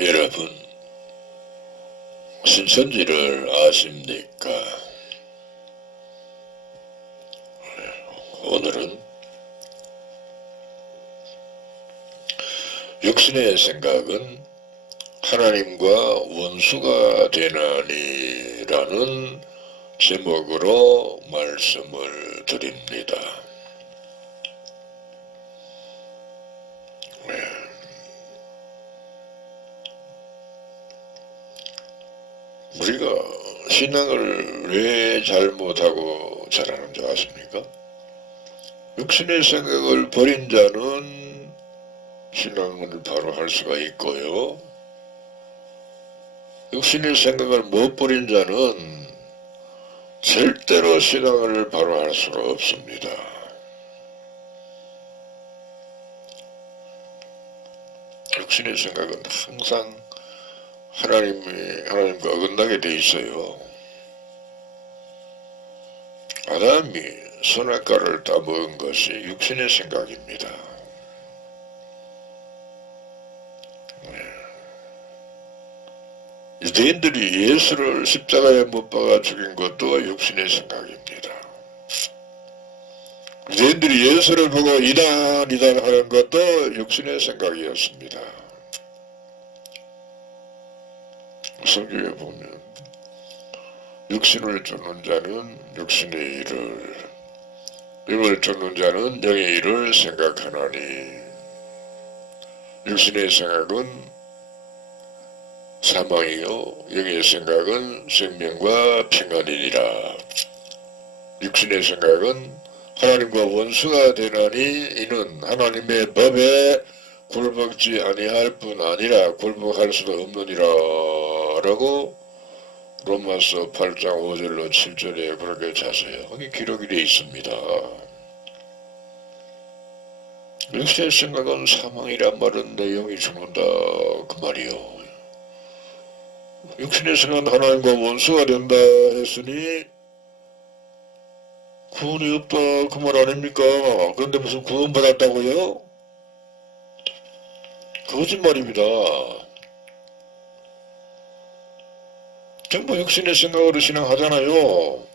여러분, 신천지를 아십니까? 오늘은 육신의 생각은 하나님과 원수가 되나니라는 제목으로 말씀을 드립니다. 우리가 신앙을 왜 잘못하고 잘하는 줄 아십니까? 육신의 생각을 버린 자는 신앙을 바로 할 수가 있고요. 육신의 생각을 못 버린 자는 절대로 신앙을 바로 할 수가 없습니다. 육신의 생각은 항상 하나님과 어긋나게 돼 있어요. 아담이 선악과를 따먹은 것이 육신의 생각입니다. 유대인들이 예수를 십자가에 못 박아 죽인 것도 육신의 생각입니다. 유대인들이 예수를 보고 이단 하는 것도 육신의 생각이었습니다. 성경에 보면 육신을 쫓는 자는 육신의 일을, 영을 쫓는 자는 영의 일을 생각하나니 육신의 생각은 사망이요 영의 생각은 생명과 평안이니라. 육신의 생각은 하나님과 원수가 되나니 이는 하나님의 법에 굴복지 아니할 뿐 아니라 굴복할 수도 없느니라 라고 로마서 8장 5절로 7절에 그렇게 자세하게 기록이 되어 있습니다. 육신의 생각은 사망이란 말은 내 영이 죽는다 그 말이요. 육신의 생각은 하나님과 원수가 된다 했으니 구원이 없다 그 말 아닙니까? 그런데 무슨 구원 받았다고요? 거짓말입니다. 전부 육신의 생각으로 신앙하잖아요.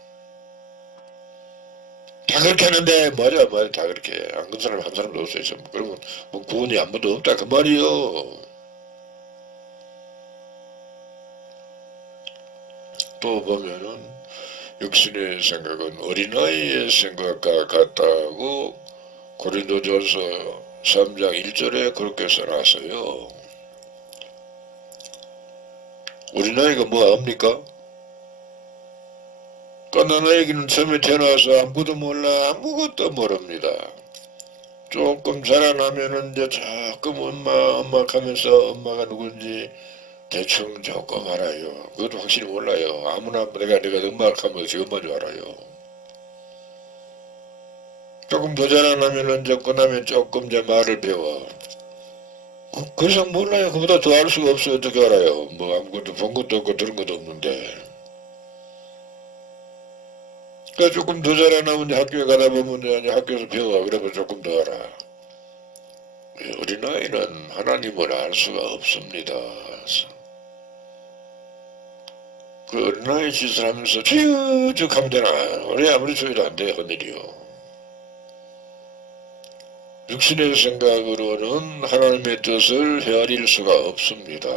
다 그렇게 하는데 맞아 다 그렇게 안 그런 사람 한 사람도 없어요. 그러면 뭐 구원이 아무도 없다 그 말이요. 또 보면은 육신의 생각은 어린아이의 생각과 같다고 고린도전서 3장 1절에 그렇게 써놨어요. 어린아이가 뭐 합니까? 갓난아이는 처음에 태어나서 아무것도 몰라 아무것도 모릅니다. 조금 자라나면은 이제 조금 엄마 하면서 엄마가 누군지 대충 조금 알아요. 그것도 확실히 몰라요. 아무나 내가 엄마를 하면 지 엄마인 줄 알아요. 조금 더 자라나면은 이제 그다음에 조금 이제 말을 배워. 그 이상 몰라요. 그보다 더 알 수가 없어요. 어떻게 알아요? 뭐 아무것도 본 것도 없고 들은 것도 없는데. 그러니까 조금 더 자라나면 이제 학교에 가다 보면 이제 학교에서 배워. 그러면 조금 더 알아. 어린아이는 하나님을 알 수가 없습니다. 그 어린아이 짓을 하면서 쭉 하면 되나? 우리 아무리 조여도 안 돼, 헌일이요. 육신의 생각으로는 하나님의 뜻을 헤아릴 수가 없습니다.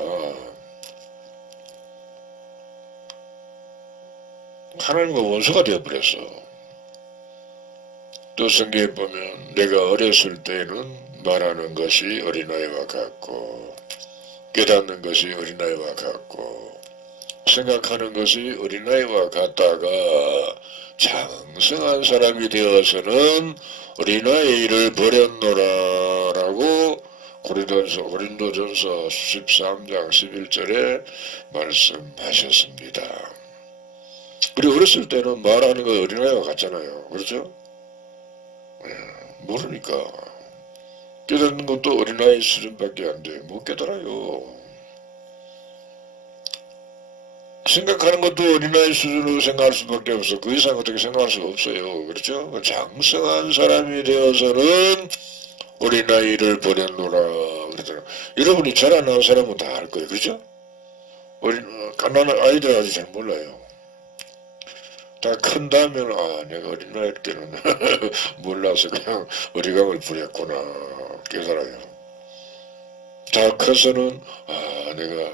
하나님과 원수가 되어버렸어. 또 성경에 보면 내가 어렸을 때는 말하는 것이 어린아이와 같고 깨닫는 것이 어린아이와 같고 생각하는 것이 어린아이와 같다가 장성한 사람이 되어서는 어린아이를 버렸노라 라고 고린도전서 13장 11절에 말씀하셨습니다. 우리 어렸을 때는 말하는 거 어린아이와 같잖아요. 그렇죠? 모르니까 깨닫는 것도 어린아이 수준밖에 안 돼. 못 깨달아요. 생각하는 것도 어린아이 수준으로 생각할 수밖에 없어. 그 이상 어떻게 생각할 수가 없어요. 그렇죠? 장성한 사람이 되어서는 어린아이를 버렸노라 그러더라. 여러분이 자라나는 사람은 다 알 거예요. 그죠? 가난한 아이들 아직 잘 몰라요. 다 큰 다음에는 내가 어린 나이 때는 몰라서 그냥 어리광을 부렸구나 깨달아요. 다 커서는 내가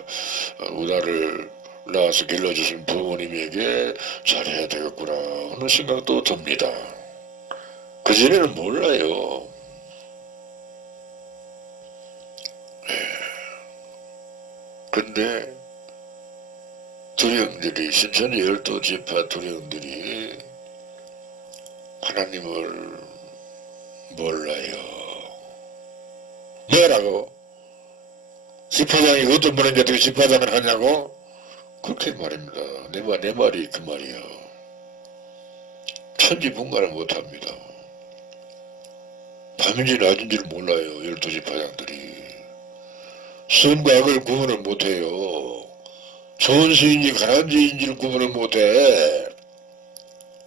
나를 낳아서 길러주신 부모님에게 잘해야 되겠구나 하는 생각도 듭니다. 그전에는 몰라요. 근데 두령들이 신천의 12지파 두령들이 하나님을 몰라요. 뭐라고? 지파장이 어떤 분인데 어떻게 지파장을 하냐고? 그렇게 말입니다. 내 말이 그 말이요. 천지분간을 못합니다. 밤인지 낮인지를 몰라요. 12지파장들이. 선과 악을 구분을 못해요. 좋은 시인지 가난 시인지를 구분을 못해.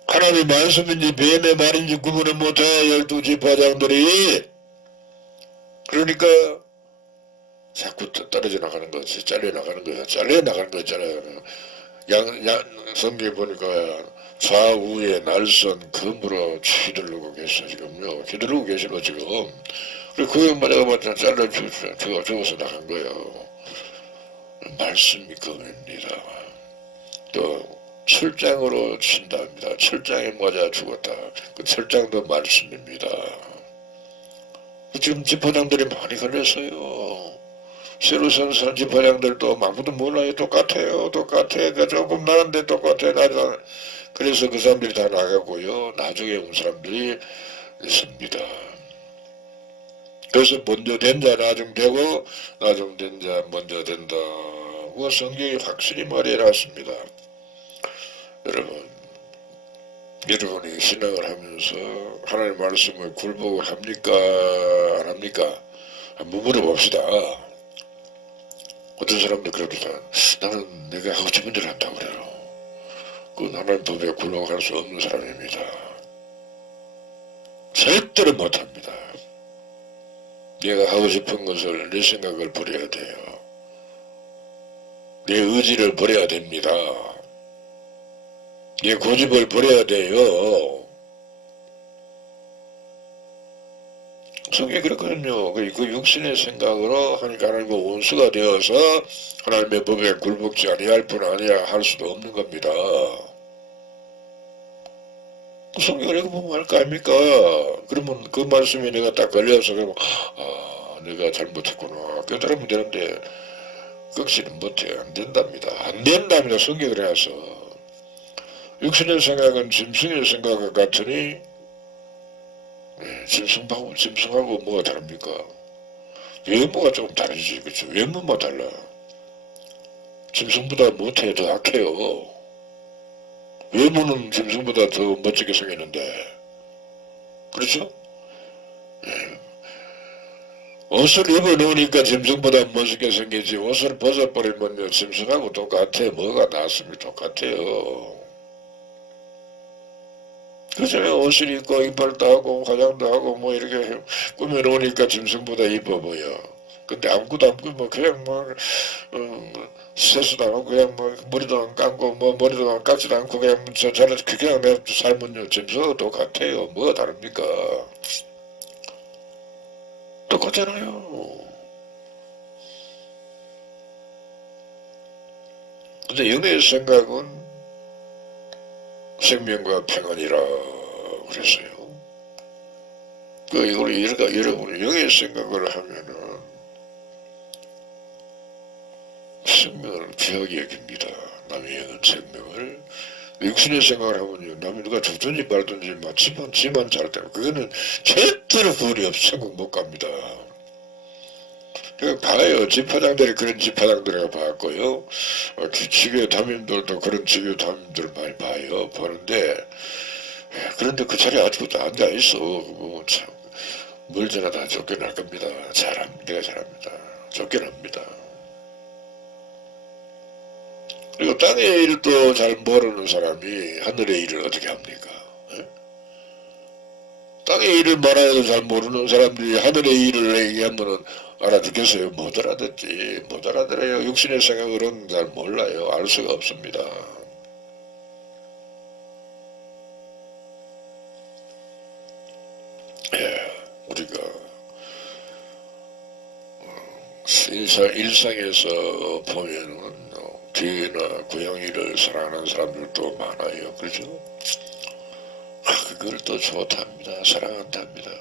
하나님의 말씀인지 뱀의 말인지 구분을 못해. 12지파장들이. 그러니까 자꾸 떨어져 나가는 거지. 잘려 나가는 거야. 잘려 나가는 거 있잖아요. 성경에 보니까 좌우에 날선 금으로 휘두르고 계셔 지금요. 휘두르고 계시고 지금. 그리고 그것만 내가 잘라 죽어서 나간 거예요. 말씀이 금입니다. 또 철장으로 친답니다. 철장에 맞아 죽었다. 그 철장도 말씀입니다. 지금 지파장들이 많이 걸렸어요. 새로 선 지파장들도 아무도 몰라요. 똑같아요. 조금 나는데 똑같아요. 그래서 그 사람들이 다 나가고요. 나중에 온 사람들이 있습니다. 그래서 먼저 된 자 나중 되고 나중 된 자 먼저 된다. 뭐 성경이 확실히 말해놨습니다. 여러분이 신앙을 하면서 하나님의 말씀을 굴복을 합니까? 안 합니까? 한번 물어봅시다. 어떤 사람들 그럽니다. 나는 내가 하고 싶은 대로 한다고 그래요. 그건 하나님 법에 굴복할 수 없는 사람입니다. 절대로 못합니다. 내가 하고 싶은 것을 내 생각을 버려야 돼요. 내 의지를 버려야 됩니다. 내 고집을 버려야 돼요. 성경이 그렇거든요. 그 육신의 생각으로 하니까 하나님과 원수가 되어서 하나님의 법에 굴복지 아니할 뿐 아니라 할 수도 없는 겁니다. 성경을 이렇게 보면 할 거 아닙니까? 그러면 그 말씀이 내가 딱 걸려서 그러면 내가 잘못했구나 깨달으면 되는데 그것은 못해. 안 된답니다. 성경을 해서 육신의 생각은 짐승의 생각과 같으니 짐승하고 뭐가 다릅니까? 외모가 조금 다르지. 그렇죠? 외모만 달라. 짐승보다 못해. 더 악해요. 외모는 짐승보다 더 멋지게 생겼는데 그렇죠? 옷을 입어놓으니까 짐승보다 멋지게 생기지 옷을 벗어버리면 짐승하고 똑같아. 뭐가 낫습니까? 똑같아요. 그렇잖아요. 옷을 입고 이빨도 하고 화장도 하고 뭐 이렇게 꾸며놓으니까 짐승보다 이뻐 보여. 근데 아무것도 안 꾸며 그냥 세수도 안 하고 그냥 머리도 안 감고 머리도 안 깎지도 않고 그냥 그냥 내 삶은요 짐승하고 똑같아요. 뭐가 다릅니까? 똑같잖아요. 근데 영의 생각은 생명과 평안이라 그랬어요. 우리 여러분이 영의 생각을 하면은 생명을 귀하게 여깁니다. 남의 영은 생명을. 육신의 생각을 하면요. 남이 누가 죽든지 말든지 지만 잘 되면 그거는 절대로 구원이 없어. 천국 못 갑니다. 내가 봐요. 지파장들이 그런 지파장들을 봤고요. 지교 담임들도 그런 지교 담임들을 많이 봐요. 보는데 그런데 그 자리에 아직도 앉아있어. 참 멀지나 다 쫓겨날 겁니다. 내가 잘합니다. 쫓겨납니다. 그리고 땅의 일도 잘 모르는 사람이 하늘의 일을 어떻게 합니까? 땅의 일을 말해도 잘 모르는 사람들이 하늘의 일을 얘기하면은 알아듣겠어요? 못 알아듣지. 못 알아들어요. 육신의 생각으로는 잘 몰라요. 알 수가 없습니다. 우리가 일상에서 보면은 개나 고양이를 사랑하는 사람들도 많아요. 그렇죠? 그걸 또 좋답니다. 사랑한답니다.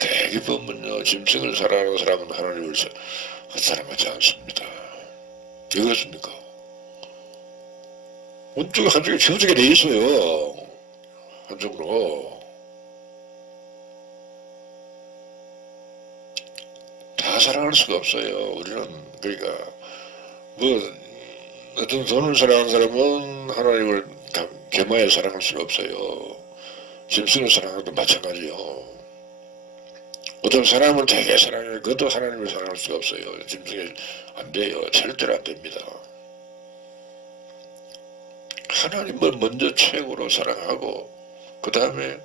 대개 보면요, 짐승을 사랑하는 사람은 하나님을 사랑하지 않습니다. 왜 그렇습니까? 한쪽에 지어지게 돼 있어요. 한쪽으로. 다 사랑할 수가 없어요. 우리는, 그러니까, 어떤 돈을 사랑하는 사람은 하나님을 겸하여 사랑할 수가 없어요. 짐승을 사랑하도 마찬가지요. 어떤 사람은 되게 사랑해요. 그것도 하나님을 사랑할 수가 없어요. 짐승이 안 돼요. 절대로 안 됩니다. 하나님을 먼저 최고로 사랑하고 그 다음에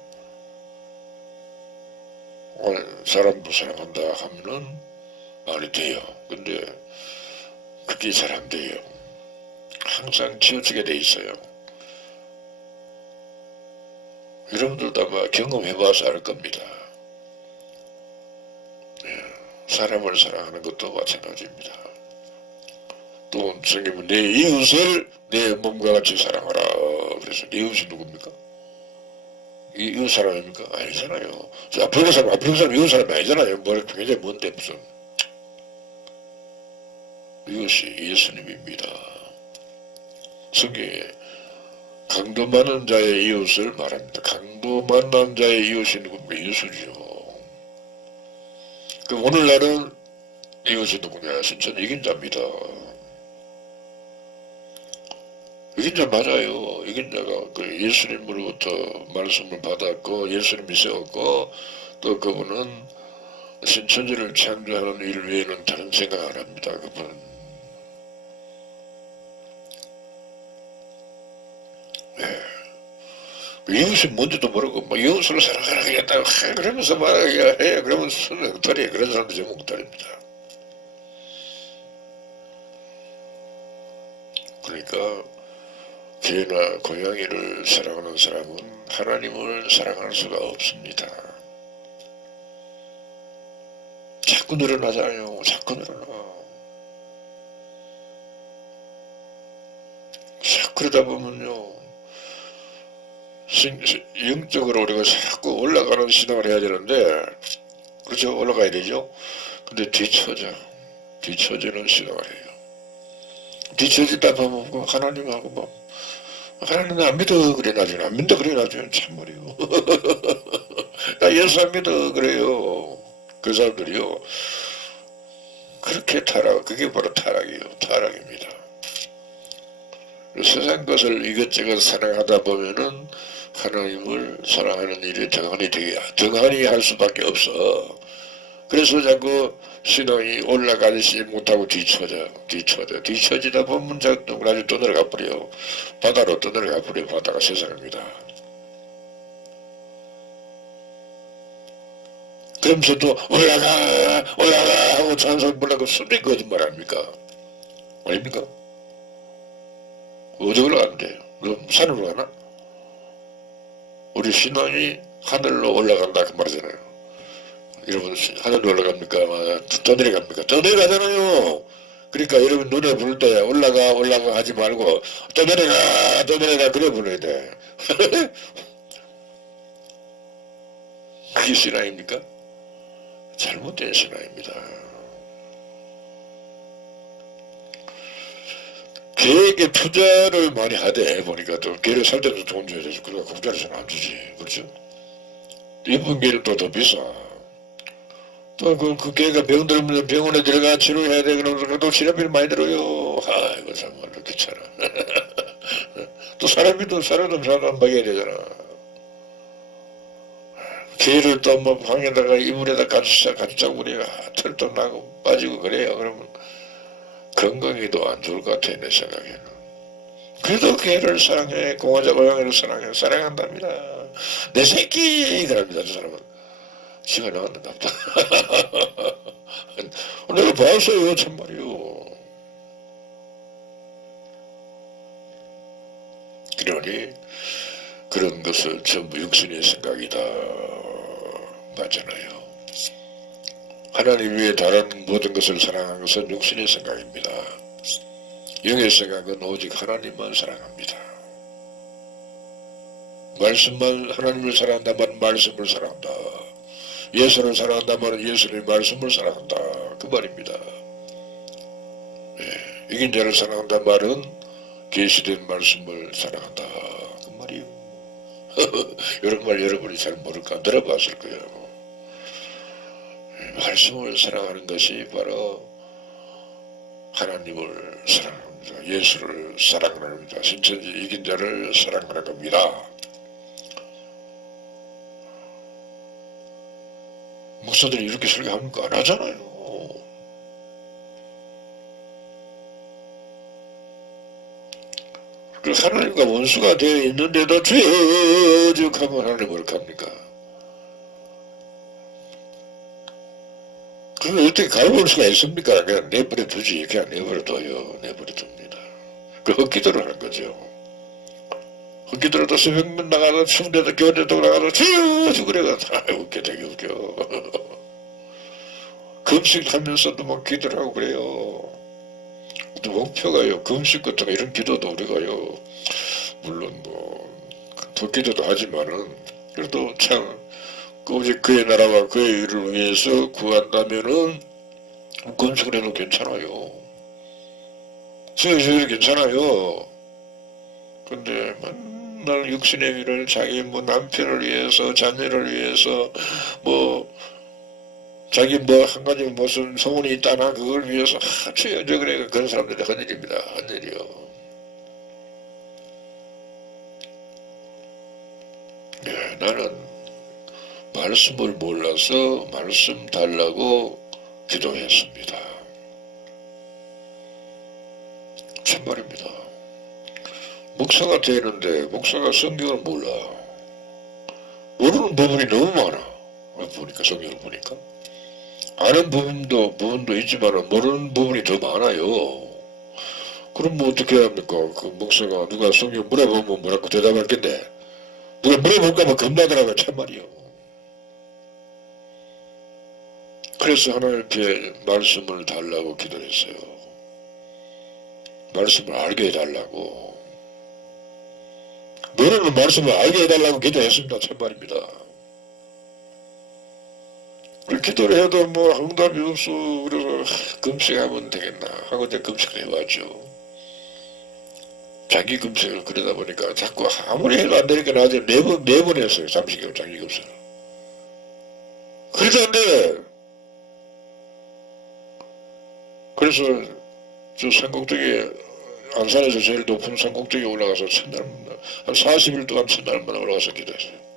사람도 사랑한다 하면은 말이 돼요. 근데 그게 잘 안 돼요. 항상 치우치게 돼 있어요. 여러분들도 아마 경험해봐서 알 겁니다. 사람을 사랑하는 것도 마찬가지입니다. 또 성경은 내 이웃을 내 몸과 같이 사랑하라. 그래서 내 이웃이 누굽니까? 이웃 사람입니까? 아니잖아요. 앞에 사람 이웃 사람이 아니잖아요. 굉장히 먼데 무슨 이웃이 예수님입니다. 성경에 강도 많은 자의 이웃을 말합니다. 강도 많은 자의 이웃이 누굽니까? 예수죠. 그 오늘날은 이웃이 누구냐? 신천 이긴 자입니다. 이긴 자 맞아요. 이긴 자가 그 예수님으로부터 말씀을 받았고 예수님이 세웠고 또 그분은 신천지를 창조하는 일 외에는 다른 생각 안 합니다. 그분은. 이웃이 뭔지도 모르고 막 이웃을 사랑하겠다고 그러면서 말해요. 그러면 손을 엉터리에 그런 사람도 전부 엉터리입니다. 그러니까 개나 고양이를 사랑하는 사람은 하나님을 사랑할 수가 없습니다. 자꾸 늘어나잖아요. 자꾸 늘어나. 자꾸 그러다 보면요. 영적으로 우리가 자꾸 올라가는 신앙을 해야 되는데 그렇죠? 올라가야 되죠? 근데 뒤처지는 신앙을 해요. 뒤처지다 보면 하나님하고 뭐 하나님 안 믿어 그래 나중에 안 믿어 그래 나중에 참말이요. 나 예수 안 믿어 그래요. 그 사람들이요. 그렇게 그게 바로 타락입니다. 세상 것을 이것저것 사랑하다 보면은 하나님을 사랑하는 일이 등한히 할 수밖에 없어. 그래서 자꾸 신앙이 올라가지 못하고 뒤처지다 보면 나중에 또 내려가 버려요. 바다로 또 내려가 버려요. 바다가 세상입니다. 그러면서 또 올라가 하고 찬송 불러고 순리 거짓말 아닙니까? 아닙니까? 어디 올라가는데요? 산으로 가나? 우리 신앙이 하늘로 올라간다 그 말이잖아요. 여러분 하늘로 올라갑니까? 떠내려갑니까? 떠내려가잖아요. 그러니까 여러분 노래 부를 때 올라가 하지 말고 떠내려가 그래 불러야 돼. 그게 신앙입니까? 잘못된 신앙입니다. 개에게 투자를 많이 하대 보니까 또 개를 살 때도 돈 줘야 되죠. 그러니까 공짜로서는 안 주지. 그렇죠? 이쁜 개는 또 더 비싸. 또 그 개가 병들면 병원에 들어가 치료해야 돼. 그러면 또 치료비를 많이 들어요. 아이고 정말로 귀찮아. 또 사람도 사람 먹여야 되잖아. 개를 또 뭐 방에다가 이불에다 같이 자고 그래요. 털도 나고 빠지고 그래요. 그러면 건강에도 안 좋을 것 같아 내 생각에는. 그래도 개를 사랑해. 고양이를 사랑한답니다. 내 새끼 그럽니다. 저 사람은 지가 나왔는가 보다. 내가 봤어요 참말이요. 그러니 그런 것은 전부 육신의 생각이다 맞잖아요. 하나님 외에 다른 모든 것을 사랑하는 것은 육신의 생각입니다. 영의 생각은 오직 하나님만 사랑합니다. 말씀만 하나님을 사랑한다면 말씀을 사랑한다. 예수를 사랑한다면 예수의 말씀을 사랑한다. 그 말입니다. 예, 이긴 자를 사랑한다 말은 계시된 말씀을 사랑한다. 그 말이요. 이런 말 여러분이 잘 모를까 들어봤을 거예요. 말씀을 사랑하는 것이 바로 하나님을 사랑합니다. 예수를 사랑합니다. 신천지 이긴 자를 사랑하는 겁니다. 목사들이 이렇게 설교합니까? 안 하잖아요. 하나님과 원수가 되어 있는데도 죄적하면 하나님 어떻게 합니까? 그걸 어떻게 가볼 수가 있습니까? 그냥 내버려 두지. 그냥 내버려 둬요. 내버려 둡니다. 그 헛기도를 하는 거죠. 헛기도로도 새벽문 나가서 충대도 교대도 나가서 죄주 그래가 다 웃겨 되게 웃겨. 금식하면서도 막 기도를 하고 그래요. 목표가요. 금식 같은 거 이런 기도도 우리가요. 물론 뭐 덕기도도 하지만은 그래도 참 오직 그의 나라와 그의 일을 위해서 구한다면은 금식을 해도 괜찮아요. 수요일이 괜찮아요. 근데 맨날 육신의 일을 자기 뭐 남편을 위해서 자녀를 위해서 뭐 자기 뭐 한 가지 무슨 소원이 있다나 그걸 위해서 주여 저 그래 그런 사람들이 헛일입니다. 헛일이요. 네, 나는 말씀을 몰라서 말씀 달라고 기도했습니다. 참말입니다. 목사가 되는데 목사가 성경을 몰라. 모르는 부분이 너무 많아. 보니까 성경을 보니까 아는 부분도 있지만 모르는 부분이 더 많아요. 그럼 뭐 어떻게 합니까? 그 목사가 누가 성경 물어보면 뭐라고 대답할 건데 누가 물어볼까봐 겁나더라고요. 참말이요. 그래서 하나님께 말씀을 달라고 기도했어요. 말씀을 알게 해달라고. 모르는 말씀을 알게 해달라고 기도했습니다. 참말입니다. 기도를 해도 뭐 응답이 없어. 그래서 금식하면 되겠나 하고 이제 금식을 해왔죠. 자기 금식을 그러다 보니까 자꾸 아무리 해도 안 되니까 나중에 네 번 했어요. 잠식이고 자기 금식을. 그래도 안 돼. 그래서 저 산꼭대기에 안산에서 제일 높은 산꼭대기에 올라가서 첫날 한 40일 동안 첫날만 올라가서 기도했어요.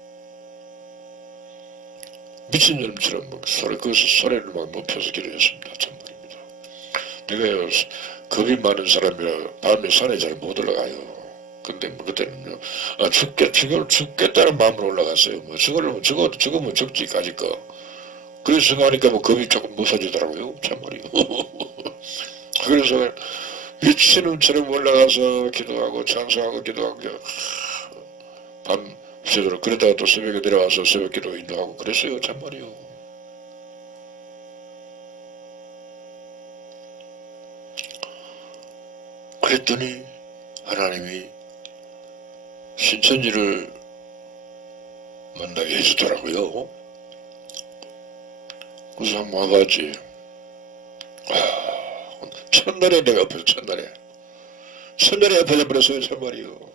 미친놈처럼 막 소리를 막 높여서 기도했습니다. 참말입니다. 내가요 겁이 많은 사람이라 밤에 산에 잘 못 올라가요. 근데 뭐 그때는요 죽겠다는 마음으로 올라갔어요. 뭐 죽으면 죽지까지 거. 그래서 생각하니까 뭐 겁이 조금 무서지더라고요. 참말이요. 그래서 미친놈처럼 올라가서 기도하고 찬송하고 기도하고 밤새도록 그러다가 또 새벽에 내려와서 새벽 기도 인도하고 그랬어요. 참말이요. 그랬더니 하나님이 신천지를 만나게 해주더라고요. 그래서 한번 와봤지. 첫날에 내가 앞에서 첫날에 앞에서 버렸어요. 참말이요.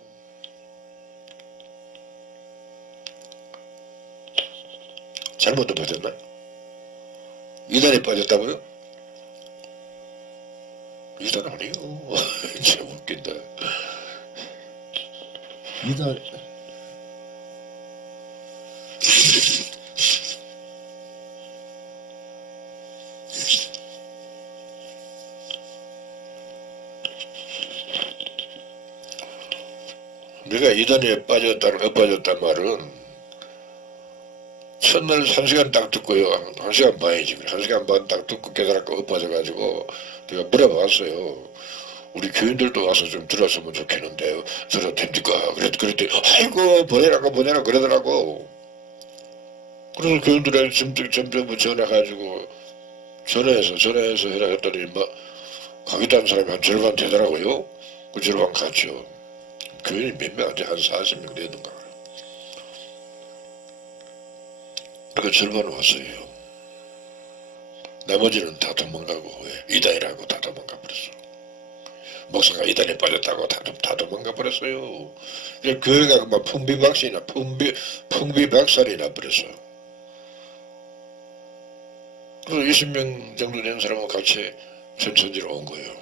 잘못도 빠졌나? 이단에 빠졌다고요? 이단 아니요. 참 웃긴다. 이단 내가 이단에 빠졌다는 엇빠졌단 말은 첫날 1시간 딱 듣고요. 1시간 반이지. 1시간 반 딱 듣고 깨달았고 엎어져가지고 내가 물어봤어요. 우리 교인들도 와서 좀 들었으면 좋겠는데 들어도 됩니까? 그랬더니 아이고 보내라 그러더라고. 그래서 교인들한테 점점 전화가지고 전화해서 해라 했더니 막 가겠다는 사람이 한 절반 되더라고요. 그 절반 갔죠. 교인이 몇 명 안 돼, 한 40명 되는가. 그 절반 왔어요. 나머지는 다 도망가고 이단이라고 다 도망가 버렸어. 목사가 이단에 빠졌다고 다 도망가 버렸어요. 교회가 막 풍비박살이 나버렸어. 그래서 20명 정도 된 사람은 같이 신천지로 온 거예요.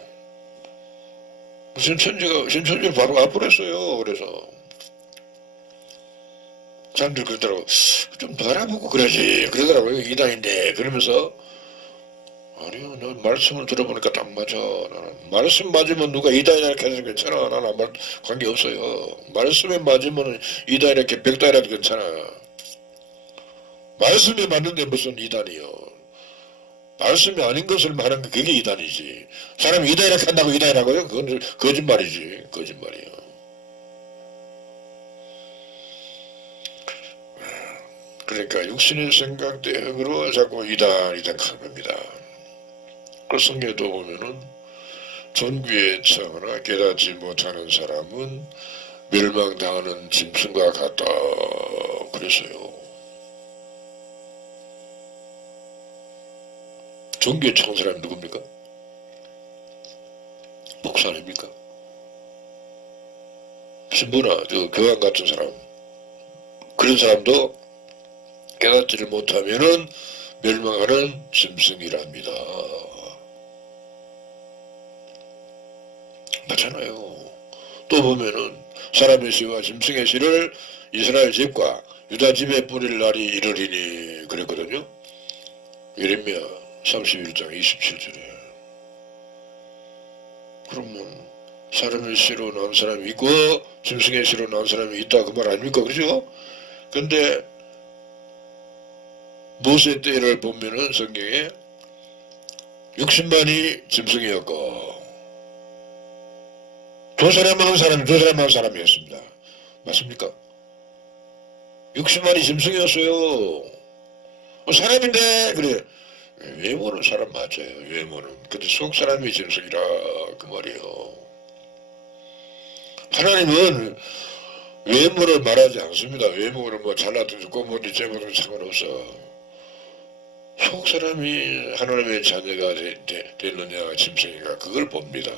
신천지를 바로 와버렸어요. 그래서 사람들 그러더라고. 좀 더 알아보고 그러지. 그러더라고요. 이단인데. 그러면서 아니요, 너 말씀을 들어보니까 딱 맞아. 나는 말씀 맞으면 누가 이단이라 해도 괜찮아. 나는 아무 관계 없어요. 말씀에 맞으면 이단 이렇게 백단이라도 괜찮아. 말씀에 맞는데 무슨 이단이요. 말씀이 아닌 것을 말하는 게 그게 이단이지. 사람이 이단이라 한다고 이단이라고요? 그건 거짓말이지. 거짓말이요. 그러니까 육신의 생각 대응으로 자꾸 이단 하는 겁니다. 그 성경에도 보면은 존귀에 처하나 깨닫지 못하는 사람은 멸망당하는 짐승과 같다 그랬어요. 존귀에 처한 사람이 누굽니까? 목사 아닙니까? 신부나 교황 같은 사람, 그런 사람도 깨닫지를 못하면은 멸망하는 짐승이랍니다. 맞잖아요. 또 보면은 사람의 씨와 짐승의 씨를 이스라엘 집과 유다 집에 뿌릴 날이 이르리니 그랬거든요. 예레미야 31장 27절에. 그러면 사람의 씨로 난 사람이 있고 짐승의 씨로 난 사람이 있다 그 말 아닙니까? 그죠? 근데 모세 때를 보면은 성경에 60만이 짐승이었고 두 사람만 사람이었습니다. 맞습니까? 60만이 짐승이었어요. 사람인데 그래. 외모는 사람 맞아요. 외모는. 근데 속 사람이 짐승이라 그 말이에요. 하나님은 외모를 말하지 않습니다. 외모를 뭐 잘나든지 꼬물든지 째물든지 상관없어. 속 사람이 하나님의 자녀가 됐느냐 짐승인가 그걸 봅니다.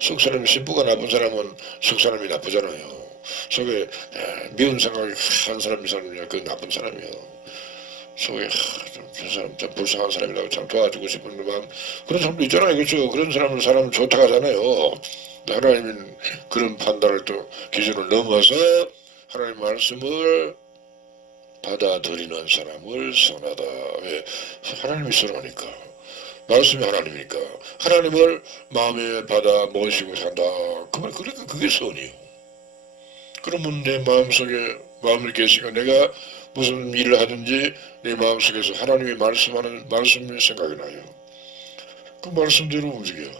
속 사람이 신부가 나쁜 사람은 속 사람이 나쁘잖아요. 속에 미운 생각이 한 사람이 사느냐 그건 나쁜 사람이에요. 속에 저 사람 참 불쌍한 사람이라고 참 도와주고 싶은 마음 그런 사람도 있잖아요. 그렇죠? 그런 사람은 좋다고 하잖아요. 하나님은 그런 판단을 또 기준을 넘어서 하나님 말씀을 받아들이는 사람을 선하다. 왜? 하나님이 선하니까. 말씀이 하나님이니까. 하나님을 마음에 받아 모시고 산다. 그러니까 그게 선이요. 그러면 내 마음을 계시고 내가 무슨 일을 하든지 내 마음속에서 하나님이 말씀하는 말씀이 생각이 나요. 그 말씀대로 움직여.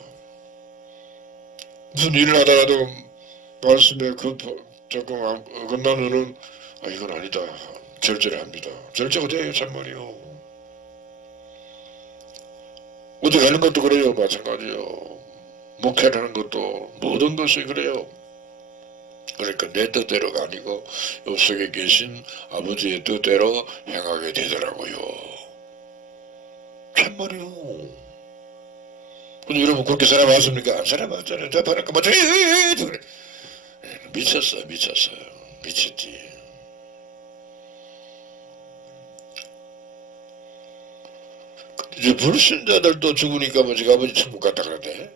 무슨 일을 하다가도 말씀에 조금 어긋나면은 이건 아니다. 절제를 합니다. 절제가 돼요, 참말이요. 어디 가는 것도 그래요, 마찬가지요. 목회를 하는 것도 모든 것이 그래요. 그러니까 내 뜻대로가 아니고 요 속에 계신 아버지의 뜻대로 행하게 되더라고요. 참말이요. 근데 여러분 그렇게 살아봤습니까? 안 살아봤잖아요. 저 바랄까 뭐 미쳤어요. 미쳤지. 이제 불신자들도 죽으니까 뭐 지가 아버지 천국 갔다 그러대.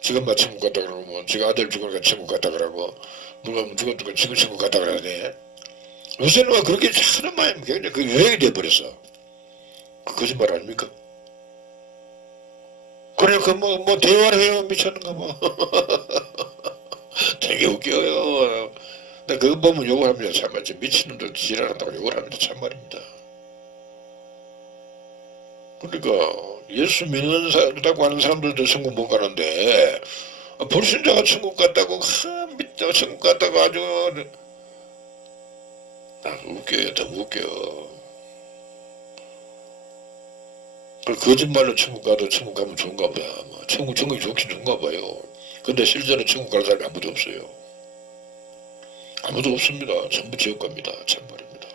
지금 막 천국 갔다 그러고 뭐 지가 아들 죽으니까 천국 갔다 그러고 누가 죽었으니까 지금 천국 갔다 그러대. 요새는 그렇게 하는 마음이 굉장히 그 여행이 돼버렸어. 그 거짓말 아닙니까? 그래 뭐 대화를 해요. 미쳤는가 뭐. 되게 웃겨요. 근데 그거 보면 욕을 합니다. 참말 미친놈들 지랄한다고 욕을 합니다. 참말입니다. 그러니까 예수 믿는다고 하는 사람들도 천국 못 가는데 불신자가 천국 갔다고 믿다가 천국 갔다고 아주 웃겨요. 너무 웃겨. 거짓말로 천국 가도 천국 가면 좋은가 봐요. 천국이 좋긴 좋은가 봐요. 근데 실제로 천국 갈 사람이 아무도 없어요. 아무도 없습니다. 전부 지옥 갑니다. 참말입니다.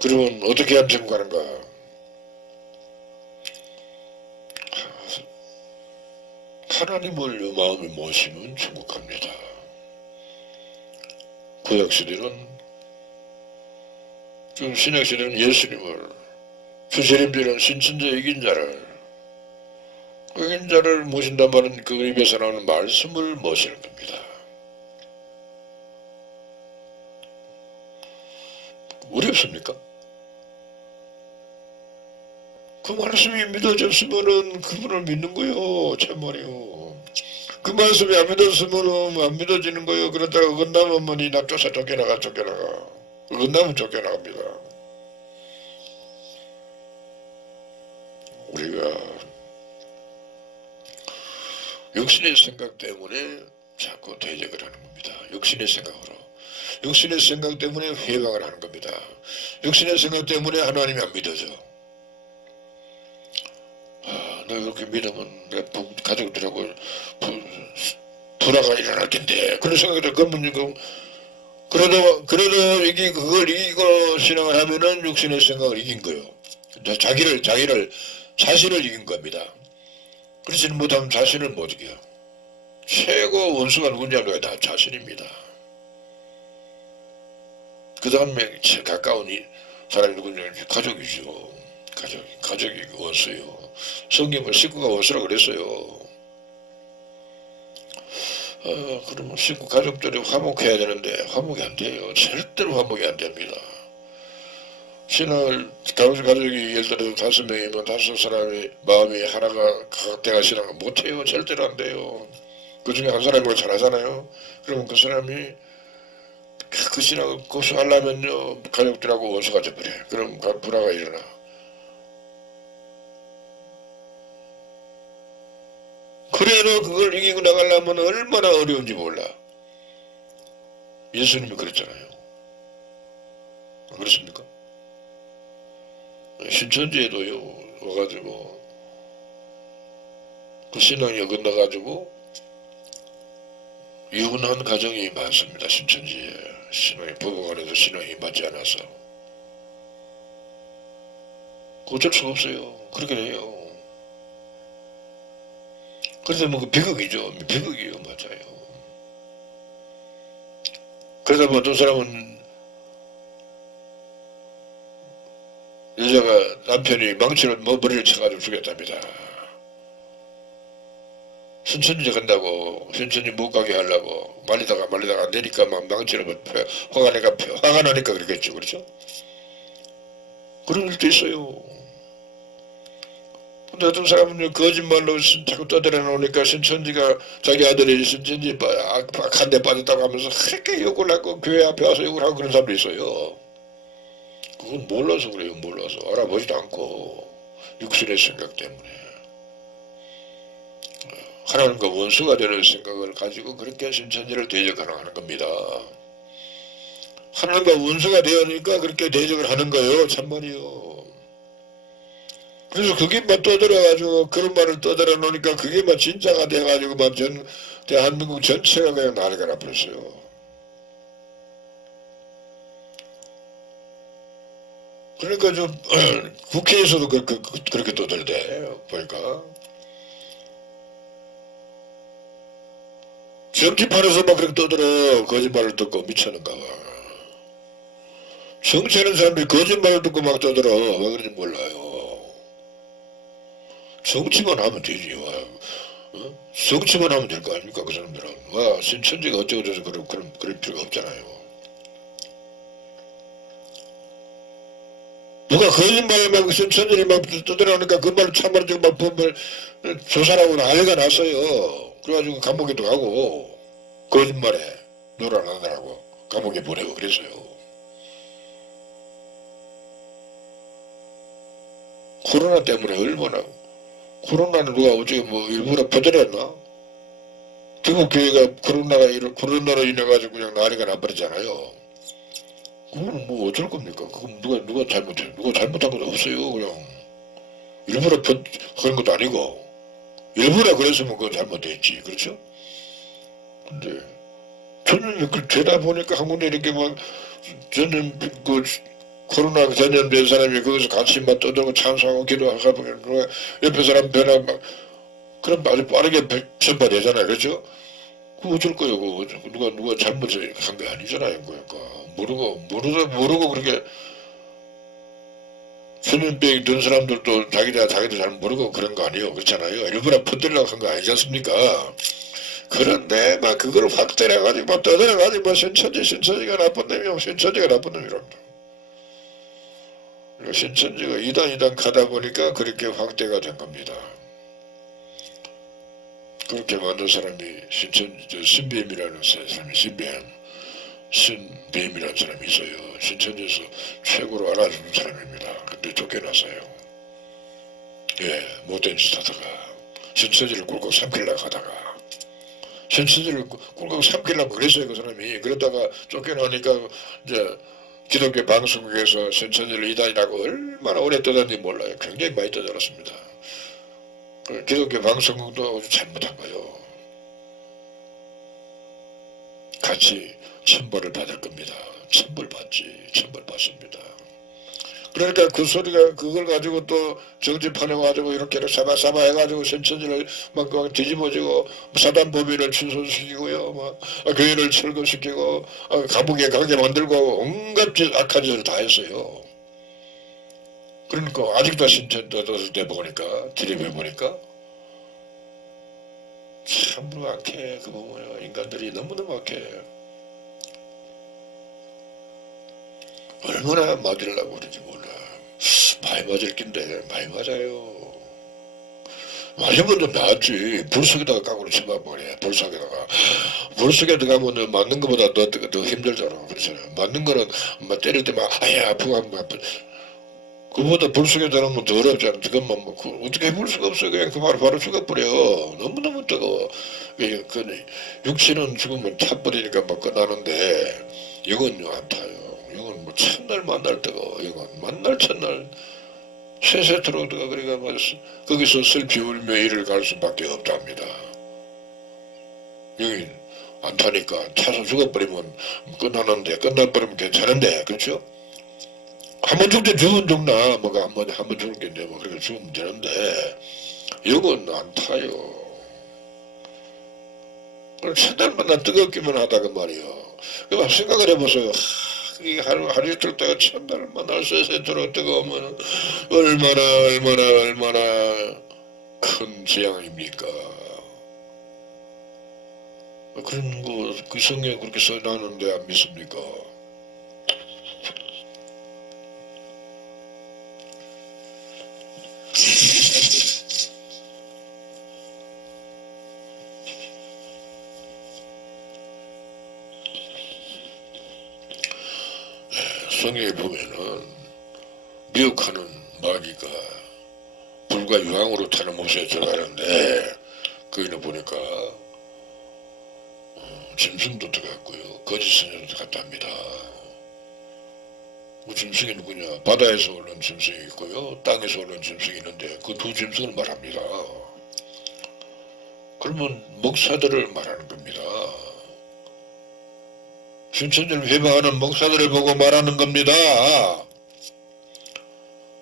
그러면 어떻게 하면 천국 가는가? 하나님을 마음에 모시면 천국 갑니다. 구약시대는 지금 신약시대는 예수님을, 주시림들은 신천지 이긴 자를 모신단 말은 그 입에서 나오는 말씀을 모시는 겁니다. 어렵습니까? 그 말씀이 믿어졌으면은 그분을 믿는 거요. 참말이요. 그 말씀이 안 믿었으면은 안 믿어지는 거요. 그러다가 어긋나면 이 납조사 쫓겨나가. 어긋나면 쫓겨나갑니다. 우리가 육신의 생각 때문에 자꾸 대적을 하는 겁니다. 육신의 생각으로. 육신의 생각 때문에 회방을 하는 겁니다. 육신의 생각 때문에 하나님이 안 믿어져. 내가 그렇게 믿으면 내 가족들하고 불화가 일어날 텐데 그런 생각이 들면 그래도 이게 그걸 이기고 신앙을 하면은 육신의 생각을 이긴 거예요. 자신을 이긴 겁니다. 그렇지는 못하면 자신을 못 이겨요. 최고 원수가 누군지 알아요? 다 자신입니다. 그 다음에 제일 가까운 사람이 누군지 가족이죠. 가족이 원수요. 성경은 식구가 원수라고 그랬어요. 그러면 식구 가족들이 화목해야 되는데 화목이 안 돼요. 절대로 화목이 안 됩니다. 신앙을 가족이 예를 들어 5명이면 5사람이 마음이 하나가 각대가 신앙을 못해요. 절대로 안 돼요. 그 중에 한 사람이 뭘 잘하잖아요. 그러면 그 사람이 그 신앙을 고수하려면요 가족들하고 원수가 돼버려요. 그럼 불화가 일어나. 그래도 그걸 이기고 나가려면 얼마나 어려운지 몰라. 예수님이 그랬잖아요. 안 그렇습니까? 신천지에도요 와가지고 그 신앙이 어긋나가지고 이혼한 가정이 많습니다. 신천지에 신앙이 부부간에도 신앙이 맞지 않아서 어쩔 수가 없어요. 그렇게 돼요. 그래서 뭐 그 비극이죠. 비극이에요. 맞아요. 그러다 뭐 두 사람은 여자가 남편이 망치로 머리를 쳐가지고 죽였답니다. 신천지 간다고 신천지 못 가게 하려고 말리다가 안 되니까 막 망치로 화가 나니까 그랬겠죠. 그렇죠? 그런 일도 있어요. 근데 어떤 사람은 거짓말로 자꾸 떠들어 놓으니까 신천지가 자기 아들이 신천지 악한데 빠졌다고 하면서 그렇게 욕을 하고 교회 앞에 와서 욕을 하고 그런 사람도 있어요. 그건 몰라서 그래요. 몰라서 알아보지도 않고 육신의 생각 때문에 하나님과 원수가 되는 생각을 가지고 그렇게 신천지를 대적하는 겁니다. 하나님과 원수가 되니까 그렇게 대적을 하는 거예요. 참말이요. 그래서 그게 막 떠들어가지고 그런 말을 떠들어 놓으니까 그게 막 진짜가 돼가지고 막 대한민국 전체가 그냥 난리가 나버렸어요. 그러니까 좀 국회에서도 그렇게 떠들대 보니까 정치판에서 막 그렇게 떠들어. 거짓말을 듣고 미쳤는가 봐. 정치하는 사람들이 거짓말을 듣고 막 떠들어. 왜 그런지 몰라요. 정치만 하면 되지. 정치만 하면 될 거 아닙니까 그 사람들은. 신천지가 어쩌고저쩌고 그럴 필요가 없잖아요. 누가 거짓말을 막 신천지를 막 떠들어오니까 그 말을 참말로 막 조사라고 난리가 났어요. 그래가지고 감옥에도 가고 거짓말에 놀아나느라고 감옥에 보내고 그랬어요. 코로나 때문에 얼마나, 코로나는 누가 어떻게 뭐 일부러 퍼뜨렸나? 대구 교회가 코로나로 인해가지고 그냥 난리가 나버리잖아요. 그건 뭐 어쩔 겁니까? 그건 누가 잘못해요? 누가 잘못한 것도 없어요. 그냥 일부러 그런 것도 아니고 일부러 그랬으면 그건 잘못됐지. 그렇죠? 근데 저는 그 되다 보니까 한 군데 이렇게 막 저는 그 코로나 전염된 사람이 거기서 같이 막 떠들고 찬송하고 기도하고 보면 옆에 사람 변화 막 그럼 아주 빠르게 전파되잖아요. 그렇죠? 그 어쩔 거예요. 그 누가 잘못한 게 아니잖아요. 그러니까 모르고 그렇게 수면병이 든 사람들도 자기도 잘 모르고 그런 거 아니에요. 그렇잖아요. 일부러 퍼뜨리려고 한 거 아니지 않습니까? 그런데 막 그걸 확 때려가지고 막 떠들어가지고 뭐 신천지가 나쁜 놈이고 신천지가 나쁜 놈이랍니다. 신천지가 이단 가다 보니까 그렇게 확대가 된 겁니다. 그렇게 만든 사람이 신뱀이라는 사람이 신뱀이라는 사람이 있어요. 신천지에서 최고로 알아주는 사람입니다. 근데 쫓겨났어요. 예, 못된 짓 하다가 신천지를 꿀꺽 삼키려고 하다가 신천지를 꿀꺽 삼키려고 그랬어요. 그 사람이. 그러다가 쫓겨나니까 이제 기독교 방송국에서 신천지를 이단이라고 얼마나 오래 떠들었는지 몰라요. 굉장히 많이 떠들었습니다. 기독교 방송국도 아주 잘못한 거예요. 같이 천벌을 받을 겁니다. 천벌 받습니다. 그러니까 그 소리가 그걸 가지고 또 정치판에 가지고 이렇게 사바 해가지고 신천지를 막 뒤집어지고 사단법인을 취소시키고요, 막 교회를 철거시키고 감옥에 가게 만들고 온갖 악한 짓을 다 했어요. 그러니까 아직도 신천지 때 보니까 드립해 보니까 참으로 악해. 그 보면 인간들이 너무너무 악해. 얼마나 맞으려고 그러는지 몰라. 많이 맞을 낀데 많이 맞아요. 맞으면 좀 낫지. 불 속에다가 까고로 쳐봐버려. 불 속에 들어가면 맞는 것보다 더 힘들잖아. 그렇잖아요. 맞는 거는 막 때릴 때 막 아야 아프고 아프. 그보다 불 속에 들어가면 더 어렵잖아. 그것만 뭐 어떻게 해볼 수가 없어. 그냥 그 바로 죽어버려. 너무너무 뜨거워. 그 육신은 죽으면 타버리니까 막 끝나는데 이건 안 타요. 이건 뭐 첫날 만날 때가 이건 만날 첫날 세세토록 들어가 그래가 거기서 슬피 울며 이를 갈 수밖에 없답니다. 여기 안 타니까 타서 죽어버리면 끝나는데 끝나버리면 괜찮은데 그렇죠? 한 번 죽을 때 죽나 뭐가 한번 죽을 게 뭐 그렇게 죽으면 되는데 이건 안 타요. 첫날 만나 뜨겁기만 하다가 말이요. 그만 생각을 해보세요. 이 하루 이틀 때가 첫날 만날 세세토록 뜨거우면 얼마나 큰 재앙입니까? 그런 그 성경에 그렇게 써놨는데 안 믿습니까? 성경에 보면은 미혹하는 마귀가 불과 유황으로 타는 모습에 들어가는데 거기는 보니까 짐승도 들어갔고요. 거짓 선녀도 들어갔답니다. 그 짐승이 누구냐? 바다에서 오는 짐승이 있고요. 땅에서 오는 짐승이 있는데 그 두 짐승을 말합니다. 그러면 목사들을 말하는 겁니다. 신천지를 회방하는 목사들을 보고 말하는 겁니다.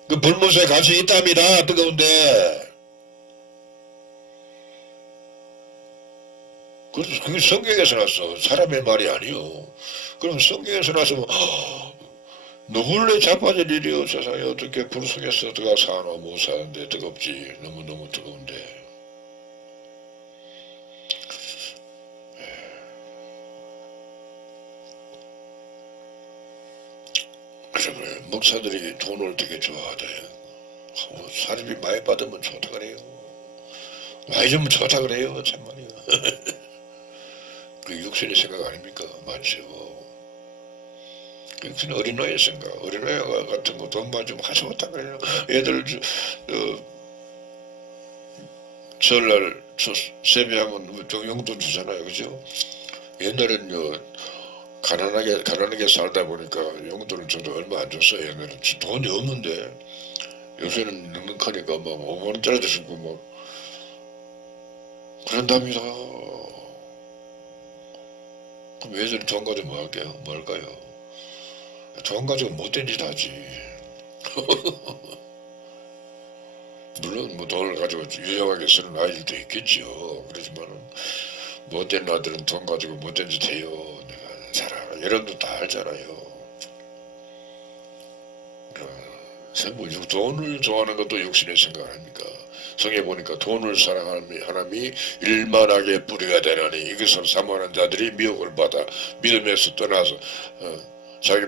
그 불못에 같이 있답니다. 뜨거운데. 그게 성경에서 났어. 사람의 말이 아니요. 그럼 성경에서 났으면 누굴래 자빠질 일이요. 세상에 어떻게 불 속에서 들어가 사노 못 사는데 뜨겁지. 너무너무 뜨거운데. 그러면 목사들이 돈을 되게 좋아하대. 사람이 많이 받으면 좋다 그래요. 많이 주면 좋다 그래요. 참말이요. 그 육신의 생각 아닙니까? 맞죠. 그건 어린아이 생각. 어린아이 같은 거 돈 가지고 하지 못하 그래요. 애들 설날 세배하면 용돈 주잖아요, 그죠? 옛날에는요 가난하게 살다 보니까 용돈을 줘도 얼마 안 줬어요. 옛날에는 돈이 없는데 요새는 넉넉하니까 막 5만원짜리도 주고 막 그런답니다. 그럼 예전에 돈 가지고 뭐 할게요? 뭐 할까요? 돈 가지고 못된 짓 하지. 물론 뭐 돈을 가지고 유용하게 쓰는 아이들도 있겠지요. 그렇지만 못된 아들은 돈 가지고 못된 짓 해요. 내가 잘 알아. 여러분도 다 알잖아요. 뭐 돈을 좋아하는 것도 육신의 생각 아닙니까? 성에 보니까 돈을 사랑하는 하나님이 일만하게 뿌리가 되나니 이것을 사모하는 자들이 미혹을 받아 믿음에서 떠나서 자기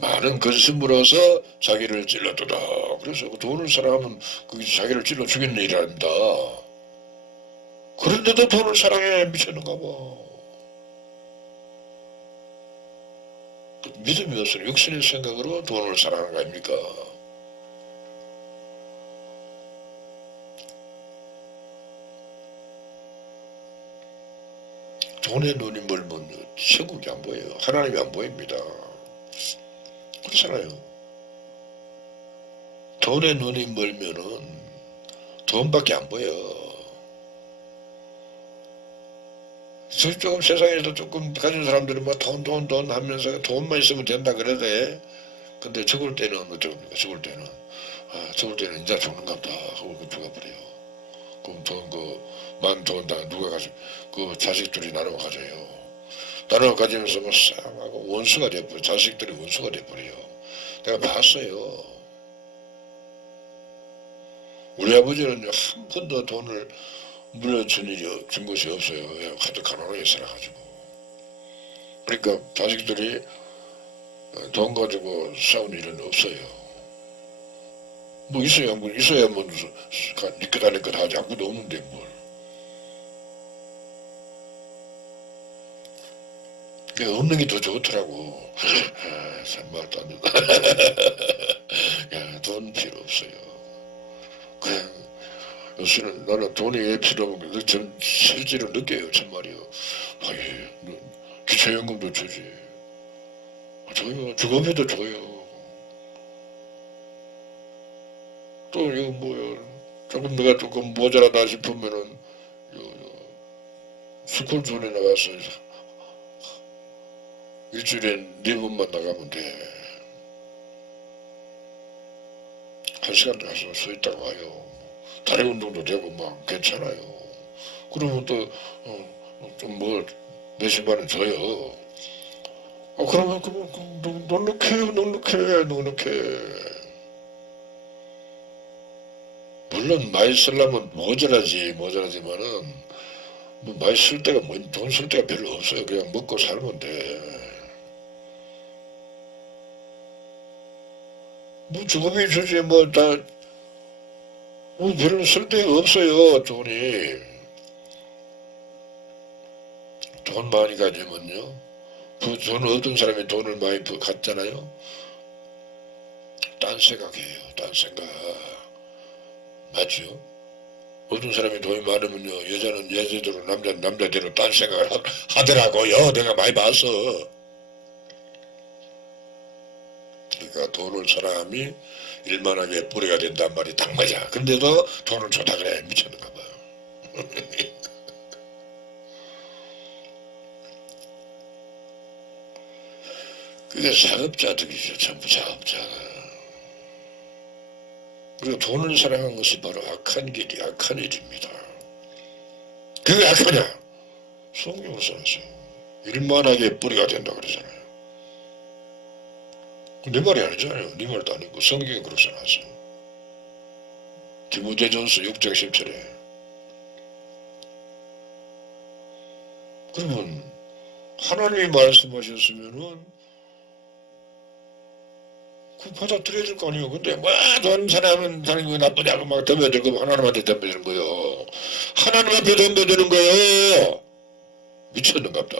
많은 거짓물어서 자기를 찔렀도다. 그래서 그 돈을 사랑하면 그게 자기를 찔러 죽이는 일이랍니다. 그런데도 돈을 사랑해 미쳤는가 봐. 믿음이 없으니 육신의 생각으로 돈을 사랑하는 거 아닙니까? 돈에 눈이 멀면 천국이 안 보여요. 하나님이 안 보입니다. 그렇잖아요. 돈에 눈이 멀면은 돈밖에 안 보여. 조금 세상에서 조금 가진 사람들은 막 돈 하면서 돈만 있으면 된다 그러대. 근데 죽을 때는 어떡합니까? 죽을 때는 이제 죽는갑다 하고 죽어버려요. 그럼 돈 다 누가 가져? 그 자식들이 나눠 가져요. 나눠 가지면서 뭐 싹하고 원수가 돼버려. 자식들이 원수가 돼버려요. 내가 봤어요. 우리 아버지는 한 번도 돈을 준 것이 없어요. 하도 가난하게 살아가지고. 그러니까 자식들이 돈 가지고 싸우는 일은 없어요. 뭐 있어야 뭐 니끗 아니끗 하지 아무도 없는데 뭘. 없는 게 더 좋더라고. 참 말도 안 된다. 야, 돈 필요 없어요. 그냥 요새는 나는 돈이 왜 필요 없는 전 실제로 느껴요. 참말이요. 기초연금도 주지. 줘요. 주거비도 줘요. 또 이거 조금 내가 조금 모자라다 싶으면은 스쿨존에 나가서 일주일에 4번만 나가면 돼. 1시간 가서 서 있다가 와요. 다리 운동도 되고 막 괜찮아요. 그러면 또 좀 몇십만 원 줘요. 그러면 넉넉해. 물론 많이 쓰려면 모자라지만은 많이 쓸 데가 돈 쓸 데가 별로 없어요. 그냥 먹고 살면 돼. 주거비 주지 별로 쓸 데가 없어요. 돈 많이 가지면요. 돈 어떤 사람이 돈을 많이 갖잖아요. 딴 생각해요. 딴 생각. 맞죠? 어떤 사람이 돈이 많으면요. 여자는 여자대로 남자는 남자대로 딴 생각을 하더라고요. 내가 많이 봤어. 그러니까 돈을 사람이 일만하게 뿌리가 된단 말이 딱 맞아. 근데도 돈을 좋다 그래. 미쳤는가 봐요. 그게 사업자들이죠. 전부 사업자가. 그리고 돈을 사랑한 것이 바로 악한 일입니다. 그게 악하냐? 성경을 써놨어요. 일만하게 뿌리가 된다 그러잖아요. 내 말이 아니잖아요. 네 말도 아니고 성경이 그렇게 써놨어요. 디모데전서 6장 10절에. 그러면 하나님이 말씀하셨으면은 그 받아들여야 될 거 아니에요. 근데 돈 사랑하는 사람이 나쁘냐고 막 덤벼들고 하나님한테 덤벼드는 거예요. 하나님 앞에 덤벼드는 거예요. 미쳤는갑다.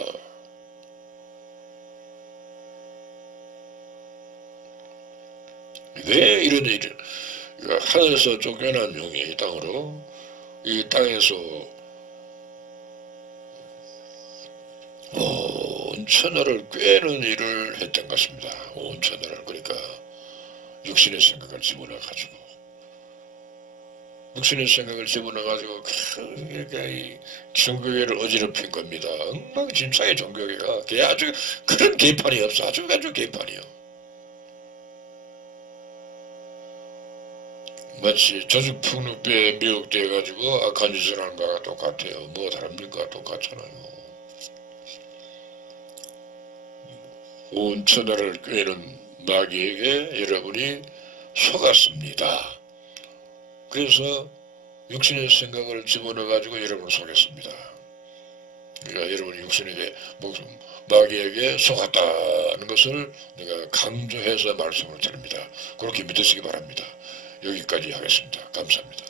왜 이런 일을 하늘에서 쫓겨난 용이 이 땅으로 이 땅에서 온 천하를 꿰는 일을 했던 것입니다. 온 천하를. 그러니까 육신의 생각을 집어넣어가지고 육신의 생각을 집어넣어가지고 이렇게 이 종교계를 어지럽힌 겁니다. 엉망진창의 종교계가 아주 그런 개판이 없어. 아주 개판이요. 마치 조직폭력배에 미혹돼가지고 악한 짓을 하는 거와 똑같아요. 뭐가 다릅니까? 똑같잖아요. 온 천하를 꿰는 마귀에게 여러분이 속았습니다. 그래서 육신의 생각을 집어넣어가지고 여러분을 속였습니다. 그러니까 여러분이 육신에게 마귀에게 속았다는 것을 내가 강조해서 말씀을 드립니다. 그렇게 믿으시기 바랍니다. 여기까지 하겠습니다. 감사합니다.